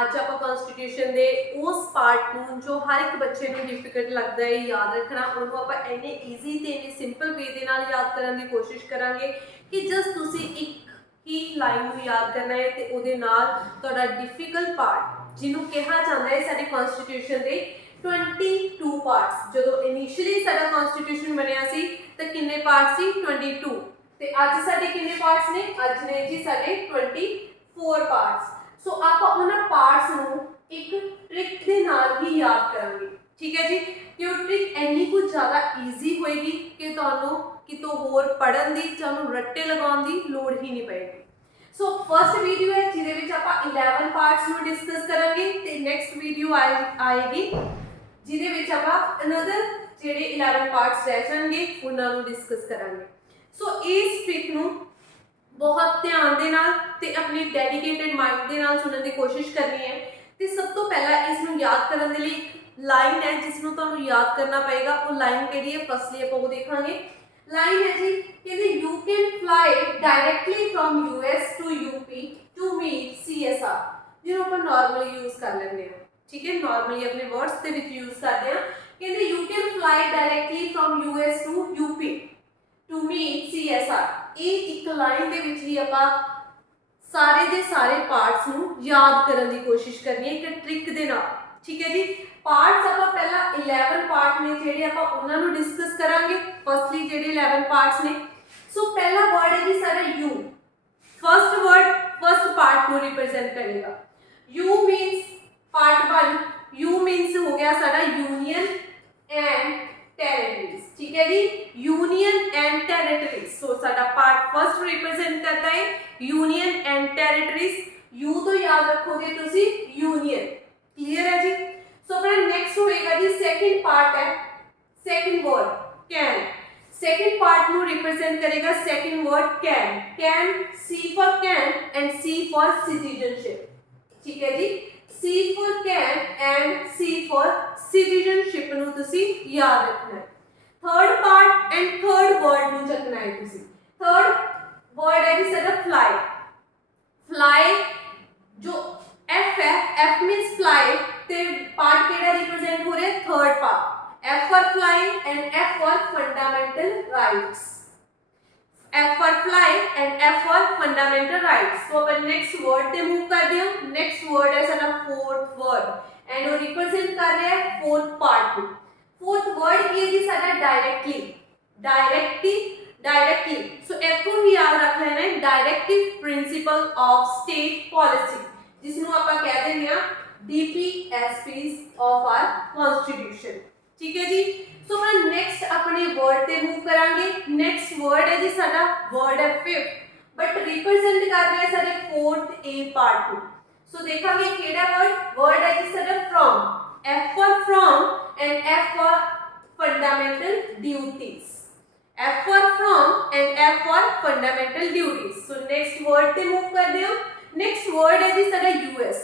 ਅੱਜ ਆਪਾਂ ਕਨਸਟੀਟਿਊਸ਼ਨ ਦੇ ਉਸ ਪਾर्ट ਨੂੰ ਜੋ हर एक बच्चे ਨੂੰ डिफिकल्ट लगता है याद रखना, ਉਹਨੂੰ ਆਪਾਂ ਇੰਨੇ ਈਜ਼ੀ ਤੇ ਇੰਨੇ ਸਿੰਪਲ ਵੇ ਦੇ ਨਾਲ ਯਾਦ ਕਰਨ ਦੀ ਕੋਸ਼ਿਸ਼ ਕਰਾਂਗੇ ਕਿ ਜਸਟ ਤੁਸੀਂ ਇੱਕ ਹੀ ਲਾਈਨ ਨੂੰ ਯਾਦ ਕਰਨਾ ਹੈ ਤੇ ਉਹਦੇ ਨਾਲ ਤੁਹਾਡਾ ਡਿਫਿਕਲਟ ਪਾर्ट ਜਿਹਨੂੰ ਕਿਹਾ ਜਾਂਦਾ ਹੈ ਸਾਡੇ ਕਨਸਟੀਟਿਊਸ਼ਨ ਦੇ 22 ਪਾर्ट्स। ਜਦੋਂ ਇਨੀਸ਼ੀਅਲੀ ਸਾਡਾ ਕਨਸਟੀਟਿਊਸ਼ਨ ਬਣਿਆ ਸੀ ਤਾਂ ਕਿੰਨੇ ਪਾर्ट ਸੀ? 22। ਤੇ ਅੱਜ ਸਾਡੇ ਕਿੰਨੇ ਪਾर्ट्स ਨੇ? ਅੱਜ ਨੇ ਜੀ ਸਾਡੇ 24 पार्ट्स। सो ਆਪਾਂ ਉਹਨਾਂ ਪਾर्ट्स ਨੂੰ ਇੱਕ ਟ੍ਰਿਕ ਦੇ ਨਾਲ ਹੀ ਯਾਦ ਕਰਾਂਗੇ, ਠੀਕ ਹੈ ਜੀ। ਕਿ ਉਹ ਟ੍ਰਿਕ ਇੰਨੀ ਕੁ ਜ਼ਿਆਦਾ ਈਜ਼ੀ ਹੋਏਗੀ ਕਿ ਤੁਹਾਨੂੰ ਕਿਤੋਂ ਹੋਰ ਪੜਨ ਦੀ, ਤੁਹਾਨੂੰ ਰੱਟੇ ਲਗਾਉਣ ਦੀ ਲੋੜ ਹੀ ਨਹੀਂ ਪਏਗੀ। ਸੋ ਫਸਟ ਵੀਡੀਓ ਹੈ ਜਿਹਦੇ ਵਿੱਚ ਆਪਾਂ 11 ਪਾर्ट्स ਨੂੰ ਡਿਸਕਸ ਕਰਾਂਗੇ ਤੇ ਨੈਕਸਟ ਵੀਡੀਓ ਆਏਗੀ ਜਿਹਦੇ ਵਿੱਚ ਆਪਾਂ ਅਨਦਰ ਜਿਹੜੇ 11 ਪਾर्ट्स ਰਹਿ ਜਾਣਗੇ ਉਹਨਾਂ ਨੂੰ ਡਿਸਕਸ ਕਰਾਂਗੇ। ਸੋ ਇਸ ਟ੍ਰਿਕ ਨੂੰ बहुत ध्यान दे नाल ते अपने डेडिकेटेड माइंड दे नाल सुनने की कोशिश करनी है। तो सब तो पहला इसनूं याद करने के लिए एक लाइन है जिसनूं तुहानूं याद करना पएगा। वो लाइन किहड़ी है? फर्स्टली आपां वो देखांगे। लाइन है जी कहते you can fly directly from US to UP to meet CSR, जिन्हों आपां नॉर्मली यूज कर लैंदे हां, ठीक है। नॉर्मली अपने वर्ड्स दे विच यूज करदे हां। कहते you can fly directly from US to UP to meet CSR. ये एक लाइन दे विच ही आपां सारे दे सारे पार्ट्स नूं याद करने की कोशिश करनी है एक ट्रिक दे नाल, ठीक है जी। पार्ट्स आपां पहला 11 पार्ट ने जिहड़े आपां उन्हां नूं डिस्कस करांगे। फर्स्टली जिहड़े 11 पार्ट्स ने, सो पहला वर्ड है जी साडा you. First word first part को रिप्रेजेंट करेगा। You means part 1, you means हो गया साडा यूनियन एंड टेरिटरीज, ठीक है जी। यूनियन एंड टेरिटरीज, सो साडा पार्ट फर्स्ट रिप्रेजेंट करता है यूनियन एंड टेरिटरीज। यू तो याद रखोगे तुसी यूनियन, क्लियर है जी। सो अपना नेक्स्ट होएगा जी सेकंड पार्ट है, second word can. Second part नु रिप्रेजेंट करेगा second word can. Can, C for can and C for citizenship, ठीक है जी। C for can and C for citizenship ਨੂੰ ਤੁਸੀਂ याद रखना है। Third part and third word ਨੂੰ ਚੱਕਣਾ ਹੈ ਤੁਸੀਂ। थर्ड वर्ड है जी साਡਾ fly। fly जो F है, F means fly ਤੇ पार्ट ਕਿਹੜਾ रिप्रेजेंट हो रहा है? Third part. F for fly and F for fundamental rights। F for fly and F for fundamental rights। तो अपन नेक्स्ट वर्ड पे मूव कर दिया। नेक्स्ट वर्ड है साडा फोर्थ वर्ड एंड वो रिप्रेजेंट कर रहा है फोर्थ पार्ट को। फोर्थ वर्ड की है जी साडा डायरेक्टली। डायरेक्टली सो इथों ही याद रख लेना है directive principle of state policy, जिसनु ਆਪਾਂ कह देंगे आ DPSPs ऑफ आवर कॉन्स्टिट्यूशन, ठीक है जी। सो मैं नेक्स्ट अपने वर्ड पे मूव करांगे। नेक्स्ट वर्ड है जी साडा वर्ड है फिफ्थ, बट रिप्रेजेंट कर रहा है साडे फोर्थ ए पार्ट को। सो देखांगे केड़ा वर्ड है जी साडा from. F for from and F for fundamental duties। F for from and F for fundamental duties। So next word पे मूव कर दिया। नेक्स्ट वर्ड है जी साडा यूएस।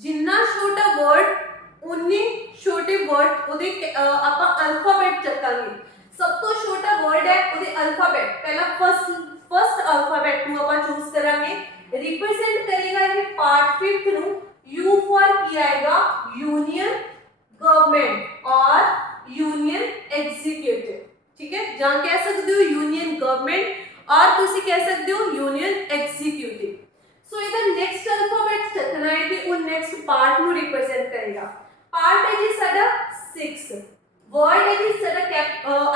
जिन्ना छोटा वर्ड उन्ने छोटे वर्ड उदे ਆਪਾਂ अल्फाबेट ਚੱਕਾਂਗੇ। सब तो छोटा वर्ड है उदे अल्फाबेट पहला फर्स्ट अल्फाबेट ਨੂੰ ਆਪਾਂ ਚੂਜ਼ ਕਰਾਂਗੇ। रिप्रेजेंट करेगा ये पार्ट फिफ्थ ਨੂੰ। U फॉर ਕੀ आएगा? यूनियन गवर्नमेंट और यूनियन एग्जीक्यूटिव, ठीक है। ਜਾਂ कह सकते हो यूनियन गवर्नमेंट और ਤੁਸੀਂ कह सकते हो यूनियन एग्जीक्यूटिव। सो ਇਹਦਾ नेक्स्ट अल्फाबेट ਚੱਕਣਾ है ਤੇ ਉਹ नेक्स्ट पार्ट ਨੂੰ रिप्रेजेंट करेगा। पार्ट है जी साडा 6। वर्ड है जी साडा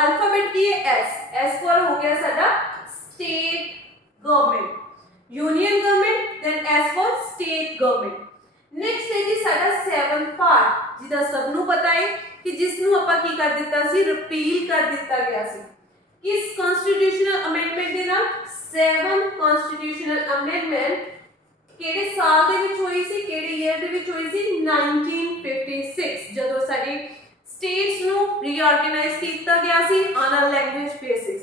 अल्फाबेट की है एस फॉर हो गया साडा state government, union government, then S for state government. Next है जी साडा 7th पार्ट जिदा सबनू पता है कि जिसनू ਆਪਾਂ ਕੀ ਕਰ ਦਿੱਤਾ ਸੀ? ਰਿਪੀल कर ਦਿੱਤਾ ਗਿਆ ਸੀ। किस कॉन्स्टिट्यूशनल अमेंडमेंट ਦੇ ਨਾਲ? 7th कॉन्स्टिट्यूशनल अमेंडमेंट ਕਿਹੜੇ ਸਾਲ ਦੇ ਵਿੱਚ ਹੋਈ ਸੀ? ਕਿਹੜੇ ਈਅਰ ਦੇ ਵਿੱਚ ਹੋਈ ਸੀ? 1956 ਜਦੋਂ ਸਾਡੀ ਸਟੇਟਸ ਨੂੰ ਰੀਆਰਗੇਨਾਈਜ਼ ਕੀਤਾ ਗਿਆ ਸੀ on a language basis.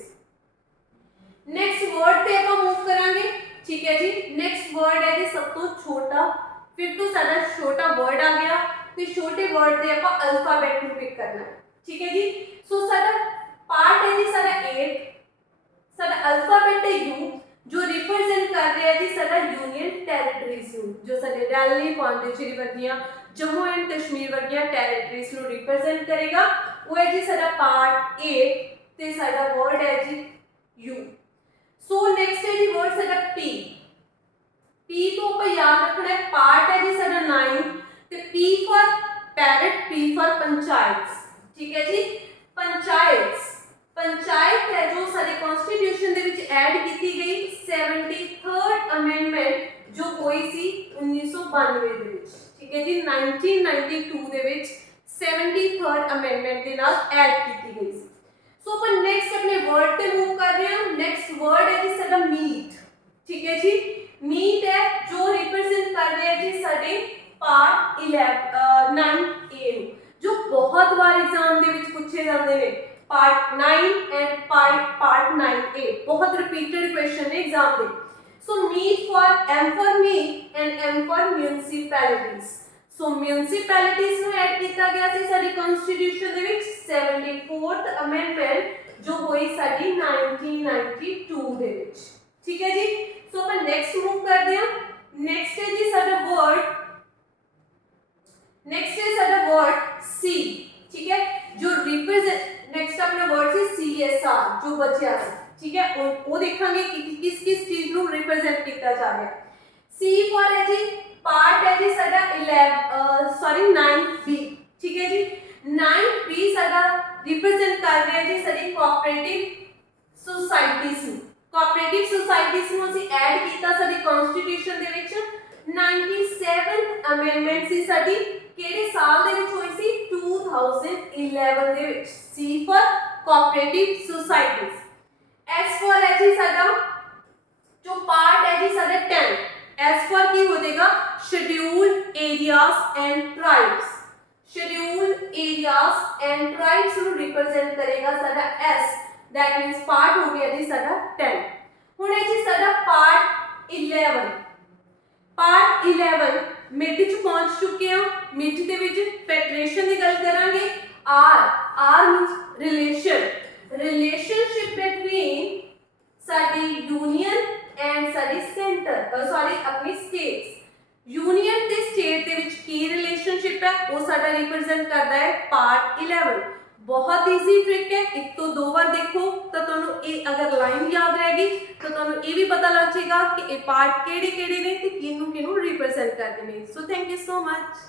Next word पे ਆਪਾਂ मूव करांगे, ठीक है जी। नेक्स्ट वर्ड है जी सब तो छोटा। फिर तो साडा छोटा वर्ड आ गया ਤੇ छोटे वर्ड ਤੇ ਆਪਾਂ अल्फाबेट ਨੂੰ ਪਿਕ करना है, ठीक है जी। सो साडा पार्ट है जी साडा 8। साडा अल्फाबेट है U। जो रिप्रेजेंट कर रहा है जी साडा यूनियन टैरेटरीज नूं, जो साडे दिल्ली पौंडीचेरी वर्गियां जम्मू एंड कश्मीर वर्गियां टैरेटरीज नूं रिप्रेजेंट करेगा, वो है जी साडा पार्ट ए ते साडा वर्ड है जी यू। सो नेक्स्ट है जी वर्ड साडा पी। पी तो आप याद रखना है, पार्ट है जी साडा 9 ते P for parrot, P for panchayats, ठीक है जी। पंचायत्स, पंचायत है जो सारे कॉन्स्टिट्यूशन दे विच ऐड की गई 73rd अमेंडमेंट जो हुई सी 1992 दे विच, ठीक है जी। 1992 दे विच 73rd अमेंडमेंट दे नाल ऐड की गई सी। सो अपन नेक्स्ट अपने वर्ड पे मूव कर रहे हैं। नेक्स्ट वर्ड है जी साडा मीट, ठीक है जी। मीट है जो रिप्रेजेंट कर रहे हैं जी साडे पार्ट 9A जो बहुत बार एग्जाम दे विच पूछे जाते हैं। पार्ट 9 एंड पार्ट 9A बहुत रिपीटेड क्वेश्चन है एग्जाम दे। So meet for M for meet and M for municipalities. So municipalities ਨੂੰ ਐਡ ਕੀਤਾ ਗਿਆ ਸੀ ਸਾਡੀ ਕਨਸਟੀਟਿਊਸ਼ਨ ਦੇ ਵਿੱਚ 74th ਅਮੈਂਡਮੈਂਟ ਜੋ ਹੋਈ ਸਾਡੀ 1992 ਦੇ ਵਿੱਚ, ਠੀਕ ਹੈ ਜੀ। ਸੋ ਆਪਾਂ ਨੈਕਸਟ मूव ਕਰਦੇ ਹਾਂ। ਨੈਕਸਟ ਹੈ ਜੀ ਸਾਡਾ वर्ड, नेक्स्ट है साडा वर्ड सी, ठीक है, जो रिप्रेजेंट नेक्स्ट अपना वर्ड से CSR जो बचिया है, ठीक है, वो देखेंगे कि किस किस चीज नु रिप्रेजेंट किया जा रहा है। सी फॉर है जी पार्ट है जी साडा 9B, ठीक है जी। 9B साडा रिप्रेजेंट कर रहा है जी साडी कोऑपरेटिव सोसाइटीज नु। कोऑपरेटिव सोसाइटीज नु ਅਸੀਂ ऐड ਕੀਤਾ ਸਾਡੀ ਕਨਸਟੀਟਿਊਸ਼ਨ ਦੇ ਵਿੱਚ 97th अमेंडमेंट सी साडी ਕਿਹੜੇ ਸਾਲ ਦੇ ਵਿੱਚ ਹੋਈ ਸੀ 2011 ਦੇ ਵਿੱਚ। C for cooperative societies। S for ਹੈ ਜੀ ਸਾਡਾ ਜੋ ਪਾਰਟ ਹੈ ਜੀ ਸਾਡਾ 10। S for ਕੀ ਹੋ ਜਾਏਗਾ scheduled areas and tribes। scheduled areas and tribes ਨੂੰ ਰਿਪਰੈਜ਼ੈਂਟ ਕਰੇਗਾ ਸਾਡਾ S, that means ਪਾਰਟ ਹੋ ਗਿਆ ਜੀ ਸਾਡਾ 10। ਹੁਣ ਹੈ ਜੀ ਸਾਡਾ ਪਾਰਟ 11। पार्ट 11 मिड च पहुंच चुके हैं। मिड दे विच फेडरेशन की गल करांगे। R means relation, relationship between साडी यूनियन एंड साडी सेंटर सॉरी अपनी स्टेट्स। यूनियन ते स्टेट दे विच की रिलेशनशिप है वो साडा रिप्रेजेंट करता है पार्ट 11। बहुत ईजी ट्रिक है, एक तो दो बार देखो तो तुहानू अगर लाइन याद रहेगी तो तुहानू ये भी पता लग जाएगा कि ये पार्ट केड़े केड़े ने ते किनू किनू रिप्रेजेंट करते हैं। So thank you so much.